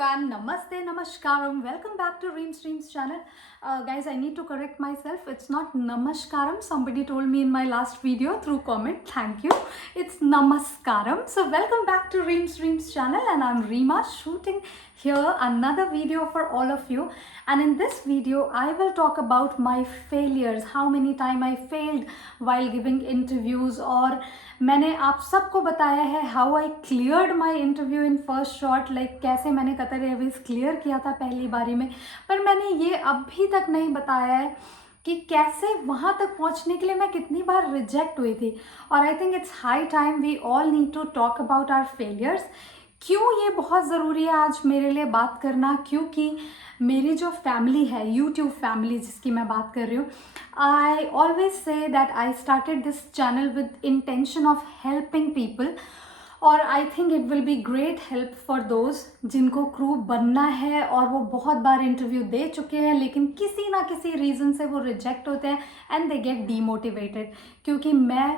everyone, Namaste, Namaskaram. Welcome back to Reem Streams channel. Guys, I need to correct myself. It's not Namaskaram. Somebody told me in my last video through comment. Thank you. It's Namaskaram. So welcome back to Reem Streams channel, and I'm Reema shooting here another video for all of you. And in this video, I will talk about my failures. How many times I failed while giving interviews, और मैंने आप सबको बताया है how I cleared my interview in first shot, like कैसे मैंने Qatar Airways clear किया था पहली बारी में। पर मैंने ये अभी तक नहीं बताया है कि कैसे वहाँ तक पहुँचने के लिए मैं कितनी बार रिजेक्ट हुई थी। और I think it's high time we all need to talk about our failures. क्यों ये बहुत ज़रूरी है आज मेरे लिए बात करना, क्योंकि मेरी जो फैमिली है, यूट्यूब फैमिली जिसकी मैं बात कर रही हूँ, I always say that I started this channel with intention of helping people, और I think it will be great help for those जिनको क्रू बनना है और वो बहुत बार इंटरव्यू दे चुके हैं लेकिन किसी ना किसी रीज़न से वो रिजेक्ट होते हैं एंड दे गेट डीमोटिवेटेड। क्योंकि मैं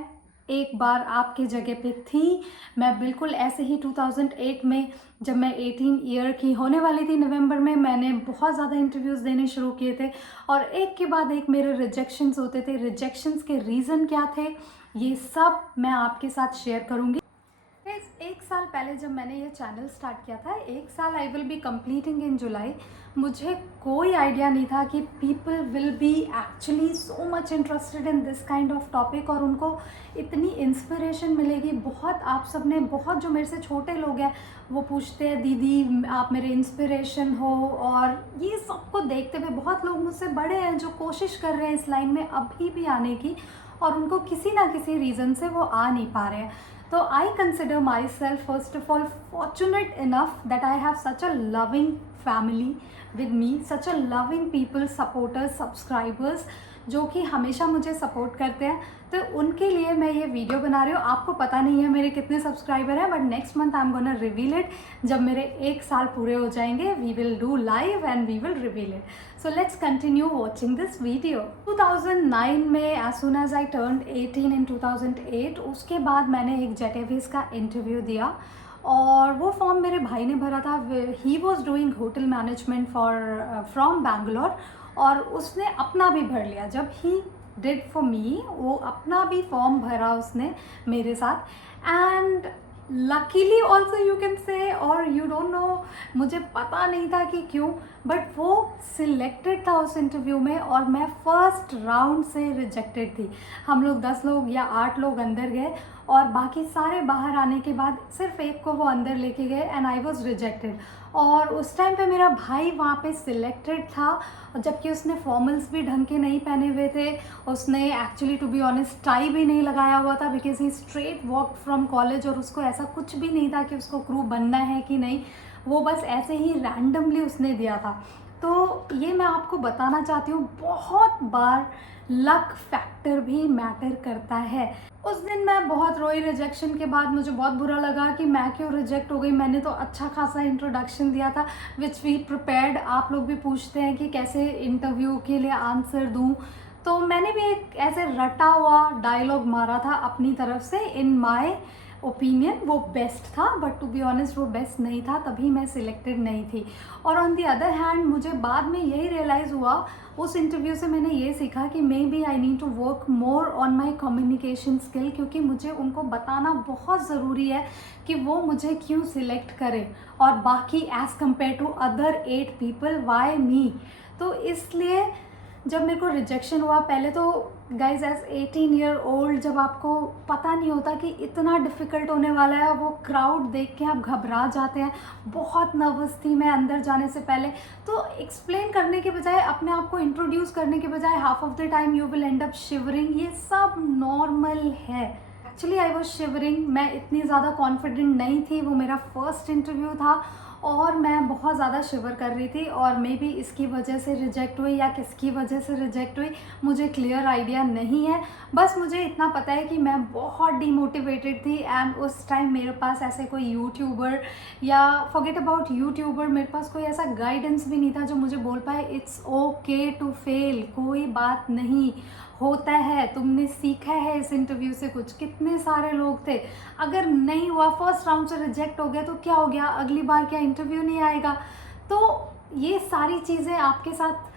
एक बार आपके जगह पे थी, मैं बिल्कुल ऐसे ही 2008 में जब मैं 18 ईयर की होने वाली थी नवंबर में, मैंने बहुत ज़्यादा इंटरव्यूज़ देने शुरू किए थे और एक के बाद एक मेरे रिजेक्शंस होते थे। रिजेक्शंस के रीज़न क्या थे ये सब मैं आपके साथ शेयर करूँगी। एक साल पहले जब मैंने ये चैनल स्टार्ट किया था, एक साल आई विल बी कंप्लीटिंग इन जुलाई, मुझे कोई आइडिया नहीं था कि people will be actually so much interested in this kind of topic और उनको इतनी इंस्पिरेशन मिलेगी। बहुत आप सब ने, बहुत जो मेरे से छोटे लोग हैं वो पूछते हैं दीदी आप मेरे इंस्पिरेशन हो, और ये सबको देखते हुए बहुत लोग मुझसे बड़े हैं जो कोशिश कर रहे हैं इस लाइन में अभी भी आने की और उनको किसी ना किसी रीज़न से वो आ नहीं पा रहे हैं। So I consider myself first of all fortunate enough that I have such a loving family with me, such a loving people, supporters, subscribers जो कि हमेशा मुझे सपोर्ट करते हैं। तो उनके लिए मैं ये वीडियो बना रही हूँ। आपको पता नहीं है मेरे कितने सब्सक्राइबर हैं, but next month I am gonna reveal it. जब मेरे 1 साल पूरे हो जाएंगे we will do live and we will reveal it. So let's continue watching this video. 2009 में as soon as I turned 18 in 2008, उसके बाद मैंने एक जेट एयरवेज का इंटरव्यू दिया और वो फॉर्म मेरे भाई ने भरा था। He was doing hotel management from Bangalore और उसने अपना भी भर लिया। जब ही डिड फॉर मी, वो अपना भी फॉर्म भरा उसने मेरे साथ। And luckily also you can say, और यू डोंट नो, मुझे पता नहीं था कि क्यों, बट वो सिलेक्टेड था उस इंटरव्यू में और मैं फर्स्ट राउंड से रिजेक्टेड थी। हम लोग 10 लोग या 8 लोग अंदर गए और बाकी सारे बाहर आने के बाद सिर्फ एक को वो अंदर लेके गए एंड आई वॉज रिजेक्टेड। और उस टाइम पे मेरा भाई वहाँ पे सिलेक्टेड था, जबकि उसने फॉर्मल्स भी ढंग के नहीं पहने हुए थे। उसने actually to be honest tie भी नहीं लगाया हुआ था because he straight walk from college, और उसको ऐसा कुछ भी नहीं था कि उसको क्रू बनना है कि नहीं, वो बस ऐसे ही रैंडमली उसने दिया था। तो ये मैं आपको बताना चाहती हूँ, बहुत बार लक फैक्टर भी मैटर करता है। उस दिन मैं बहुत रोई रिजेक्शन के बाद, मुझे बहुत बुरा लगा कि मैं क्यों रिजेक्ट हो गई। मैंने तो अच्छा खासा इंट्रोडक्शन दिया था विच वी प्रिपेयर्ड। आप लोग भी पूछते हैं कि कैसे इंटरव्यू के लिए आंसर दूं, तो मैंने भी एक ऐसे रटा हुआ डायलॉग मारा था अपनी तरफ से। इन माय ओपिनियन वो बेस्ट था, बट टू बी ऑनेस्ट वो बेस्ट नहीं था, तभी मैं सिलेक्टेड नहीं थी। और ऑन दी अदर हैंड मुझे बाद में यही रियलाइज़ हुआ, उस इंटरव्यू से मैंने ये सीखा कि maybe I need to work more on my communication skill, क्योंकि मुझे उनको बताना बहुत ज़रूरी है कि वो मुझे क्यों सिलेक्ट करें और बाकी as compare to other 8 people why me. तो इसलिए जब मेरे को रिजेक्शन हुआ, पहले तो गाइज एज 18 ईयर ओल्ड जब आपको पता नहीं होता कि इतना डिफ़िकल्ट होने वाला है, वो क्राउड देख के आप घबरा जाते हैं। बहुत नर्वस थी मैं अंदर जाने से पहले। तो एक्सप्लेन करने के बजाय, अपने आप को इंट्रोड्यूस करने के बजाय half of the time you will and up shivering. ये सब नॉर्मल है। एक्चुअली आई वॉज शिवरिंग, मैं इतनी ज़्यादा कॉन्फिडेंट नहीं थी, वो मेरा फर्स्ट इंटरव्यू था और मैं बहुत ज़्यादा शिवर कर रही थी। और मे बी इसकी वजह से रिजेक्ट हुई या किसकी वजह से रिजेक्ट हुई मुझे क्लियर आइडिया नहीं है। बस मुझे इतना पता है कि मैं बहुत डीमोटिवेटेड थी एंड उस टाइम मेरे पास ऐसे कोई यूट्यूबर, या फॉरगेट अबाउट यूट्यूबर, मेरे पास कोई ऐसा गाइडेंस भी नहीं था जो मुझे बोल पाए इट्स ओके टू फेल, कोई बात नहीं, होता है, तुमने सीखा है इस इंटरव्यू से कुछ। कितने सारे लोग थे, अगर नहीं हुआ, फर्स्ट राउंड से रिजेक्ट हो गया तो क्या हो गया, अगली बार क्या इंटरव्यू नहीं आएगा। तो ये सारी चीज़ें आपके साथ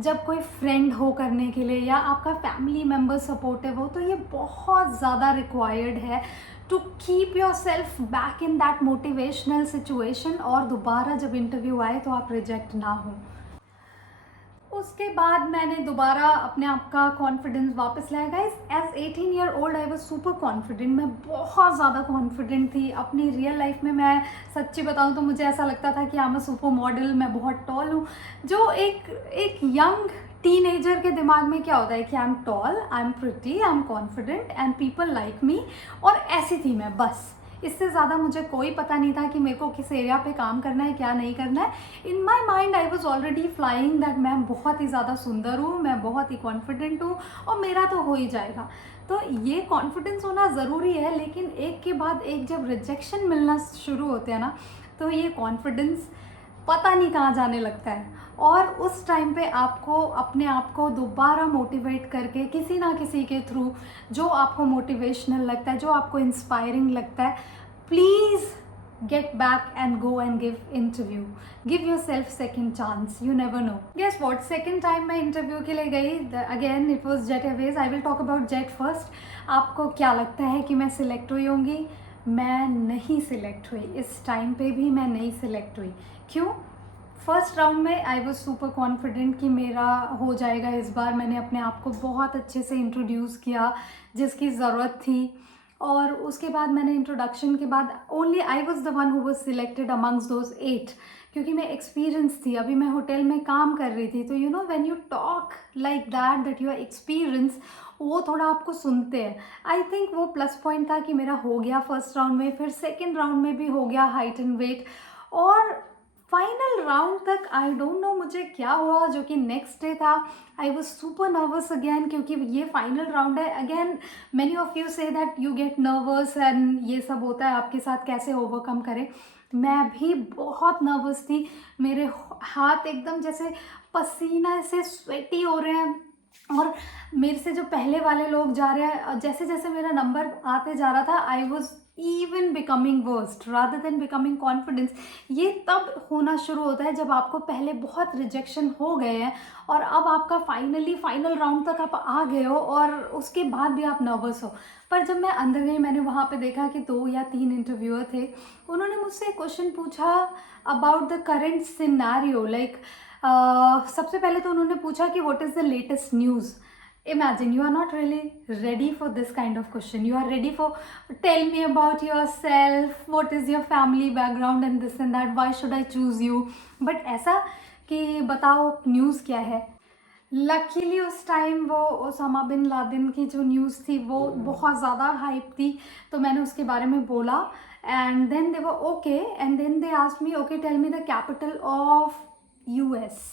जब कोई फ्रेंड हो करने के लिए या आपका फैमिली मेम्बर सपोर्टिव हो, तो ये बहुत ज़्यादा रिक्वायर्ड है to keep yourself back in that motivational situation, और दोबारा जब इंटरव्यू आए तो आप रिजेक्ट ना हो। उसके बाद मैंने दोबारा अपने आप का कॉन्फिडेंस वापस लाया। Guys, as 18 year old I was super confident. मैं बहुत ज़्यादा कॉन्फिडेंट थी अपनी रियल लाइफ में। मैं सच्ची बताऊं तो मुझे ऐसा लगता था कि I am a super model, मैं बहुत टॉल हूँ। जो एक यंग टीनेजर के दिमाग में क्या होता है कि I am tall, I am pretty, I am confident and people like me, और ऐसी थी मैं बस। इससे ज़्यादा मुझे कोई पता नहीं था कि मेरे को किस एरिया पे काम करना है, क्या नहीं करना है। In my mind I was already flying that मैं बहुत ही ज़्यादा सुंदर हूँ, मैं बहुत ही कॉन्फिडेंट हूँ और मेरा तो हो ही जाएगा। तो ये कॉन्फिडेंस होना ज़रूरी है, लेकिन एक के बाद एक जब रिजेक्शन मिलना शुरू होते हैं ना, तो ये कॉन्फिडेंस पता नहीं कहाँ जाने लगता है। और उस टाइम पे आपको अपने आप को दोबारा मोटिवेट करके किसी ना किसी के थ्रू, जो आपको मोटिवेशनल लगता है, जो आपको इंस्पायरिंग लगता है, please get back and go and give interview. Give yourself second chance. You never know. Guess what? Second time मैं interview के लिए गई. Again it was Jet Airways. I will talk about Jet first. आपको क्या लगता है कि मैं सिलेक्ट हुई होंगी? मैं नहीं सिलेक्ट हुई। इस टाइम पे भी मैं नहीं सिलेक्ट हुई। क्यों? फर्स्ट राउंड में आई वॉज सुपर कॉन्फिडेंट कि मेरा हो जाएगा इस बार। मैंने अपने आप को बहुत अच्छे से इंट्रोड्यूस किया जिसकी ज़रूरत थी। और उसके बाद मैंने इंट्रोडक्शन के बाद only I was the one who was selected amongst those 8, क्योंकि मैं एक्सपीरियंस थी, अभी मैं होटल में काम कर रही थी। तो you know when you talk like that you are experience, वो थोड़ा आपको सुनते हैं। आई थिंक वो प्लस पॉइंट था कि मेरा हो गया फर्स्ट राउंड में, फिर सेकेंड राउंड में भी हो गया हाइट एंड वेट, और फाइनल राउंड तक आई डोंट नो मुझे क्या हुआ, जो कि नेक्स्ट डे था। आई वॉज सुपर नर्वस अगेन, क्योंकि ये फाइनल राउंड है। Again many of you say that you get nervous and ये सब होता है आपके साथ, कैसे ओवरकम करें। मैं भी बहुत नर्वस थी, मेरे हाथ एकदम जैसे पसीना से स्वेटी हो रहे हैं, और मेरे से जो पहले वाले लोग जा रहे हैं, जैसे जैसे मेरा नंबर आते जा रहा था, I was even becoming worst rather than becoming confidence. ये तब होना शुरू होता है जब आपको पहले बहुत रिजेक्शन हो गए हैं और अब आपका फाइनल राउंड तक आप आ गए हो, और उसके बाद भी आप नर्वस हो। पर जब मैं अंदर गई, मैंने वहाँ पे देखा कि 2 या 3 इंटरव्यूअर थे। उन्होंने मुझसे एक क्वेश्चन पूछा about the current scenario. Like सबसे पहले तो उन्होंने पूछा कि what is the latest news. Imagine you are not really ready for this kind of question. You are ready for tell me about yourself, what is your family background and this and that, why should I choose you. But ऐसा कि बताओ news क्या है। Luckily उस time वो Osama bin Laden की जो news थी वो बहुत ज़्यादा हाइप थी, तो मैंने उसके बारे में बोला। And then they were okay, and then they asked me okay tell me the capital of US।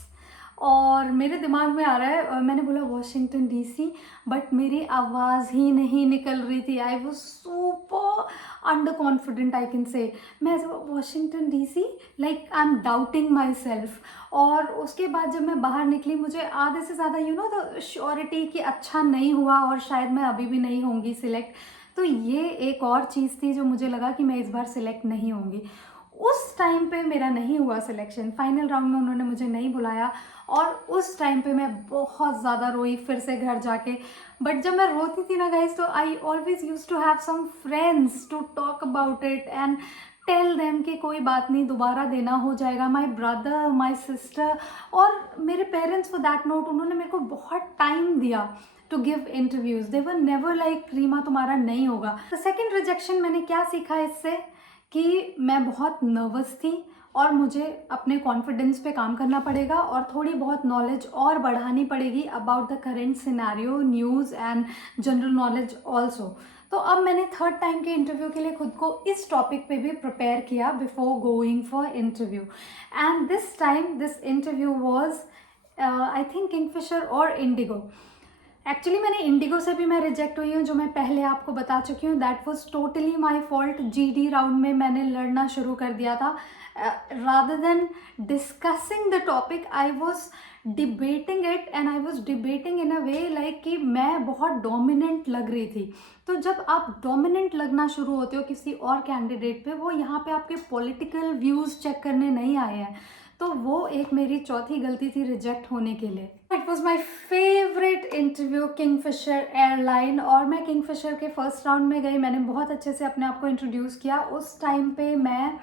और मेरे दिमाग में आ रहा है, मैंने बोला वॉशिंगटन DC, बट मेरी आवाज़ ही नहीं निकल रही थी। I was super under confident I can say. मैं Washington DC, like I am doubting myself. और उसके बाद जब मैं बाहर निकली, मुझे आधे से ज़्यादा यू नो द श्योरिटी कि अच्छा नहीं हुआ और शायद मैं अभी भी नहीं होंगी सिलेक्ट। तो ये एक और चीज़ थी जो मुझे लगा कि मैं इस बार सिलेक्ट नहीं होंगी। उस टाइम पे मेरा नहीं हुआ सिलेक्शन, फाइनल राउंड में उन्होंने मुझे नहीं बुलाया, और उस टाइम पे मैं बहुत ज़्यादा रोई फिर से घर जाके। बट जब मैं रोती थी ना गाइस, तो I always use to have some friends to talk about it and tell them कि कोई बात नहीं, दोबारा देना हो जाएगा। माई ब्रदर, माई सिस्टर और मेरे पेरेंट्स फॉर दैट नोट, उन्होंने मेरे को बहुत टाइम दिया to give interviews. They were never like Reema तुम्हारा नहीं होगा। तो सेकेंड रिजेक्शन मैंने क्या सीखा इससे, कि मैं बहुत नर्वस थी और मुझे अपने कॉन्फिडेंस पे काम करना पड़ेगा और थोड़ी बहुत नॉलेज और बढ़ानी पड़ेगी about the current scenario, news and general knowledge also. तो अब मैंने थर्ड टाइम के इंटरव्यू के लिए खुद को इस टॉपिक पे भी प्रिपेयर किया before going for interview. And this time this interview was I think Kingfisher और इंडिगो। एक्चुअली मैंने इंडिगो से भी मैं रिजेक्ट हुई हूँ, जो मैं पहले आपको बता चुकी हूँ। That was totally my fault. GD round में मैंने लड़ना शुरू कर दिया था rather than discussing the topic, I was debating it, and I was debating in a way like कि मैं बहुत dominant लग रही थी. तो जब आप dominant लगना शुरू होते हो किसी और कैंडिडेट पे, वो यहाँ पे आपके पॉलिटिकल व्यूज़ चेक करने नहीं आए हैं, तो वो एक मेरी चौथी गलती थी रिजेक्ट होने के लिए. It was my favourite interview Kingfisher airline, और मैं किंगफिशर के फर्स्ट राउंड में गई. मैंने बहुत अच्छे से अपने आप को इंट्रोड्यूस किया. उस टाइम पे मैं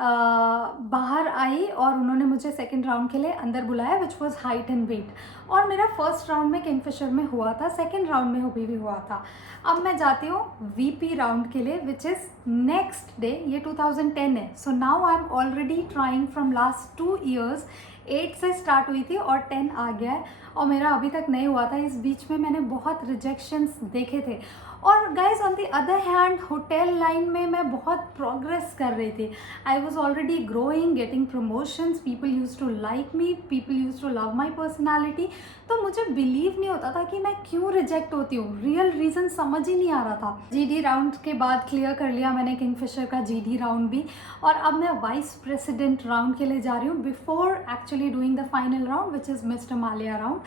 बाहर आई और उन्होंने मुझे सेकंड राउंड के लिए अंदर बुलाया, which was height and weight. और मेरा फर्स्ट राउंड में किंगफिशर में हुआ था, सेकंड राउंड में भी हुआ था. अब मैं जाती हूँ वीपी राउंड के लिए, विच इज़ नेक्स्ट डे. ये 2010 है. So now I am already trying from last 2 years. 8 से स्टार्ट हुई थी और 10 आ गया है, और मेरा अभी तक नहीं हुआ था. इस बीच में मैंने बहुत रिजेक्शंस देखे थे. और guys on the other hand hotel line में मैं बहुत प्रोग्रेस कर रही थी. I was already growing, getting promotions, people use to like me, people use to love my personality. तो मुझे बिलीव नहीं होता था कि मैं क्यों रिजेक्ट होती हूँ. रियल रीज़न समझ ही नहीं आ रहा था. जीडी राउंड के बाद क्लियर कर लिया मैंने किंगफिशर का जीडी राउंड भी, और अब मैं वाइस प्रेसिडेंट राउंड के लिए जा रही हूँ before actually doing the final round, which is mister Mallya round.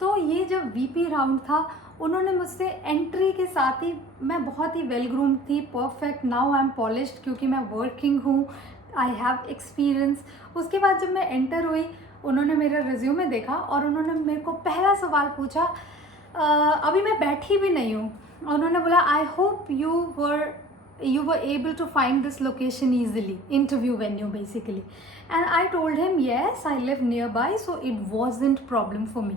तो ये जब वीपी राउंड था, उन्होंने मुझसे एंट्री के साथ ही, मैं बहुत ही वेल ग्रूम थी, perfect, now I M polished, क्योंकि मैं वर्किंग हूँ, आई हैव एक्सपीरियंस. उसके बाद जब मैं एंटर हुई, उन्होंने मेरा रिज्यूमे देखा और उन्होंने मेरे को पहला सवाल पूछा. अभी मैं बैठी भी नहीं हूँ. उन्होंने बोला, I hope you were able to find this location easily, interview venue basically. And I told him, yes, I live nearby, so it wasn't problem for me.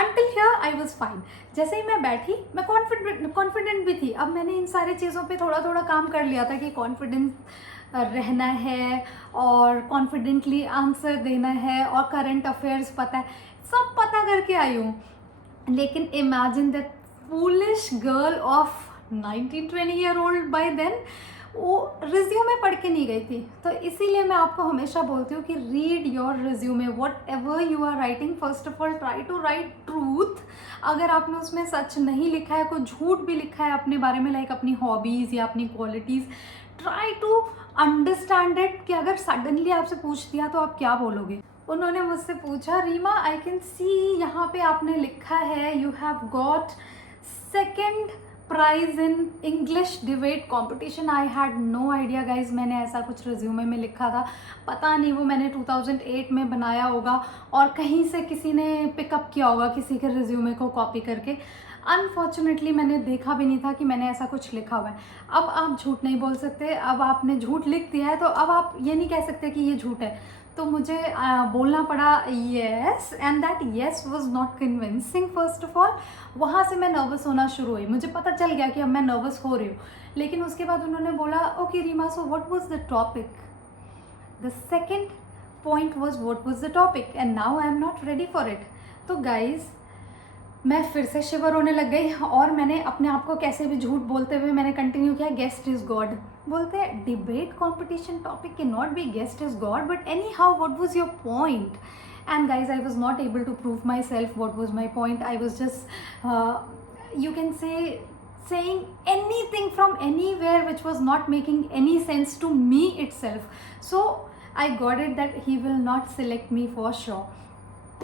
Until here I was fine. जैसे ही मैं बैठी, मैं confident भी थी. अब मैंने इन सारी चीज़ों पे थोड़ा थोड़ा काम कर लिया था कि कॉन्फिडेंस रहना है और कॉन्फिडेंटली आंसर देना है और करंट अफेयर्स पता है, सब पता करके आई हूँ. लेकिन imagine that foolish girl of 19-20 year old by then, वो रिज्यूमे पढ़ के नहीं गई थी. तो इसीलिए मैं आपको हमेशा बोलती हूँ कि read your resume, whatever you are writing, first of all try to write truth. अगर आपने उसमें सच नहीं लिखा है, कोई झूठ भी लिखा है अपने बारे में, लाइक अपनी हॉबीज़ या अपनी qualities, try to understand it, कि अगर सडनली आपसे पूछ दिया तो आप क्या बोलोगे. उन्होंने मुझसे पूछा, रीमा आई कैन सी यहाँ पे आपने लिखा है you have got second prize in English debate competition. I had no idea guys, मैंने ऐसा कुछ रिज्यूमे में लिखा था. पता नहीं, वो मैंने 2008 में बनाया होगा और कहीं से किसी ने पिकअप किया होगा किसी के रिज्यूमे को कॉपी करके. अनफॉर्चुनेटली मैंने देखा भी नहीं था कि मैंने ऐसा कुछ लिखा हुआ है. अब आप झूठ नहीं बोल सकते. अब आपने झूठ लिख दिया है तो अब आप ये नहीं कह सकते कि ये झूठ है. तो मुझे बोलना पड़ा yes, and that yes was not convincing. First of all वहाँ से मैं नर्वस होना शुरू हुई. मुझे पता चल गया कि अब मैं नर्वस हो रही हूँ. लेकिन उसके बाद उन्होंने बोला, okay Reema, so what was the topic. The second point was what was the topic, and now I am not ready for it. तो गाइज मैं फिर से शिवर होने लग गई, और मैंने अपने आप को कैसे भी झूठ बोलते हुए मैंने कंटिन्यू किया, गेस्ट इज गॉड. बोलते हैं debate competition topic can not be guest is God, but any how what was your point. And guys, I was not able to prove myself what was my point. I was just you can say saying anything from anywhere which was not making any sense to me itself. So I got it that he will not select me for sure.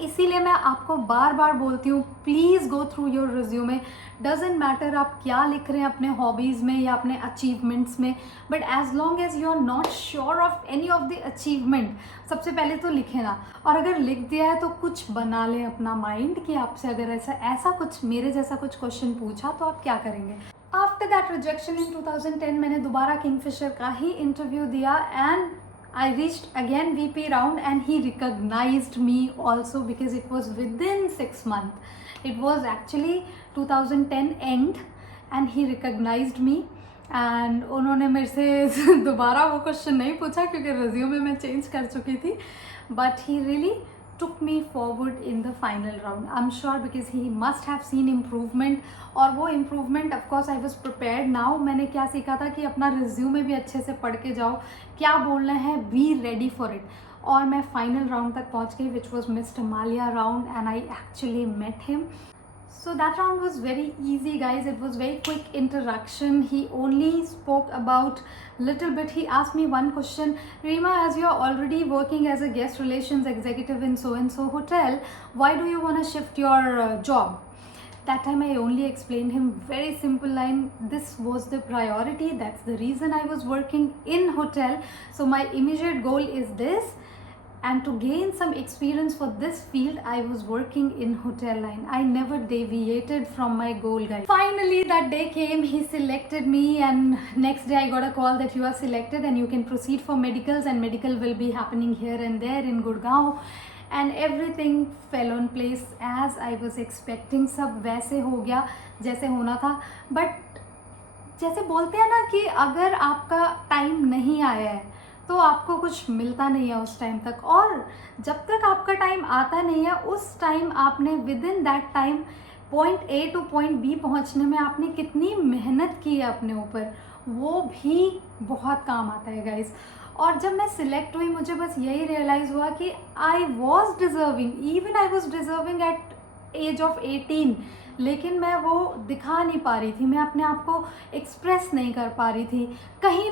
इसीलिए मैं आपको बार बार बोलती हूँ, please go through your resume. Doesn't matter आप क्या लिख रहे हैं अपने हॉबीज़ में या अपने अचीवमेंट्स में, but as long as you are not sure of any of the achievement, सबसे पहले तो लिखे ना. और अगर लिख दिया है तो कुछ बना लें अपना माइंड कि आपसे अगर ऐसा कुछ मेरे जैसा कुछ क्वेश्चन पूछा तो आप क्या करेंगे. आफ्टर दैट रिजेक्शन इन 2010 मैंने दोबारा किंगफिशर का ही इंटरव्यू दिया, and I reached again VP round, and he recognized me also because it was within 6 months. It was actually 2010 end, and he recognized me. And उन्होंने मेरे से दोबारा वो क्वेश्चन नहीं पूछा क्योंकि रिज्यूमे में चेंज कर चुकी थी, but he really took me forward in the final round. I'm sure because he must have seen improvement, और वो improvement of course I was prepared now. मैंने क्या सीखा था कि अपना रिज्यूमे भी अच्छे से पढ़ के जाओ, क्या बोलना है, be ready for it. और मैं फाइनल राउंड तक पहुंच गई, which was Mr. Malia round, and I actually met him. So that round was very easy, guys. It was very quick interaction. He only spoke about little bit. He asked me one question: Rima, as you're already working as a guest relations executive in so and so hotel, why do you want to shift your job? That time I only explained him very simple line: this was the priority, that's the reason I was working in hotel, so my immediate goal is this, and to gain some experience for this field I was working in hotel line. I never deviated from my goal, guys. Finally that day came, he selected me, and next day I got a call that you are selected and you can proceed for medicals, and medical will be happening here and there in Gurgaon. And everything fell on place as I was expecting. सब वैसे हो गया जैसे होना था. But जैसे बोलते हैं ना कि अगर आपका टाइम नहीं आया है तो आपको कुछ मिलता नहीं है उस टाइम तक, और जब तक आपका टाइम आता नहीं है उस टाइम आपने within that time point A to point B पहुंचने में आपने कितनी मेहनत की है अपने ऊपर, वो भी बहुत काम आता है, गाइस. और जब मैं सिलेक्ट हुई मुझे बस यही रियलाइज़ हुआ कि I was deserving, even I was deserving at age of 18, लेकिन मैं वो दिखा नहीं पा रही थी, मैं अपने आप को एक्सप्रेस नहीं कर पा रही थी. कहीं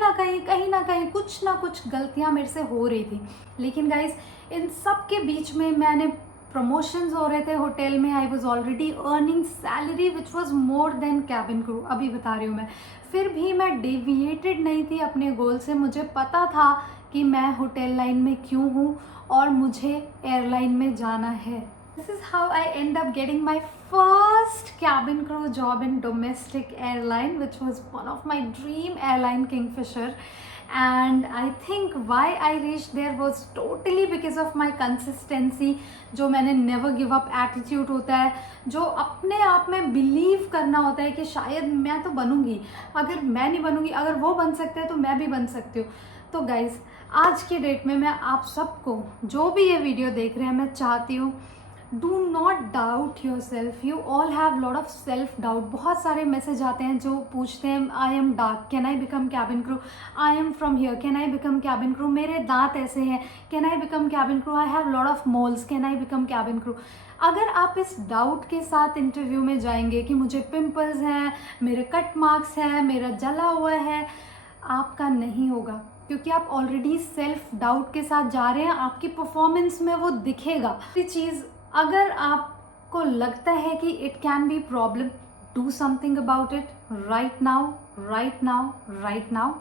ना कहीं कुछ गलतियाँ मेरे से हो रही थी. लेकिन गाइस इन सब के बीच में मैंने प्रमोशंस हो रहे थे होटल में. आई was already earning salary which was more than cabin crew. अभी बता रही हूँ मैं, फिर भी मैं डेविएटेड नहीं थी अपने गोल से. मुझे पता था कि मैं होटल लाइन में क्यों हूँ और मुझे एयरलाइन में जाना है. This is how I end up getting my first cabin crew job in domestic airline, which was one of my dream airline, Kingfisher. And I think why I reached there was totally because of my consistency. जो मैंने never give up attitude होता है, जो अपने आप में believe करना होता है कि शायद मैं तो बनूंगी, अगर मैं नहीं बनूंगी, अगर वो बन सकते हैं तो मैं भी बन सकती हूँ. तो गाइज आज के डेट में मैं आप सबको जो भी ये वीडियो देख रहे हैं, मैं चाहती हूँ do not doubt your self. You all have lot of self doubt. बहुत सारे मैसेज आते हैं जो पूछते हैं I am dark, can I become cabin crew, I am from here, can I become cabin crew, मेरे दांत ऐसे हैं, can I become cabin crew, I have lot of moles, can I become cabin crew. अगर आप इस doubt के साथ interview में जाएंगे कि मुझे पिंपल्स हैं, मेरे कट मार्क्स हैं, मेरा जला हुआ है, आपका नहीं होगा, क्योंकि आप ऑलरेडी सेल्फ डाउट के साथ जा रहे हैं. आपकी परफॉर्मेंस में वो दिखेगा. ये चीज़ अगर आपको लगता है कि it can be problem, do something about it right now, right now, right now.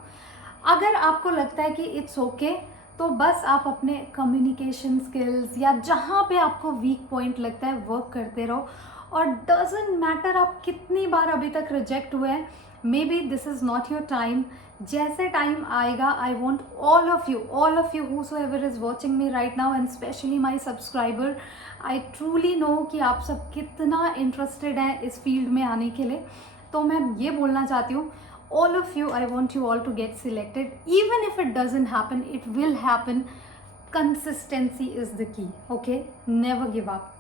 अगर आपको लगता है कि इट्स ओके, तो बस आप अपने कम्युनिकेशन स्किल्स या जहाँ पे आपको वीक पॉइंट लगता है वर्क करते रहो. और डजेंट मैटर आप कितनी बार अभी तक रिजेक्ट हुए हैं, may be this is not your time. जैसे टाइम आएगा, I want all of you whosoever is watching me right now, and especially my subscriber, I truly know कि आप सब कितना इंटरेस्टेड हैं इस फील्ड में आने के लिए. तो मैं ये बोलना चाहती हूँ, all of you, I want you all to get selected. Even if it doesn't happen, it will happen. Consistency is the key, okay? Never give up.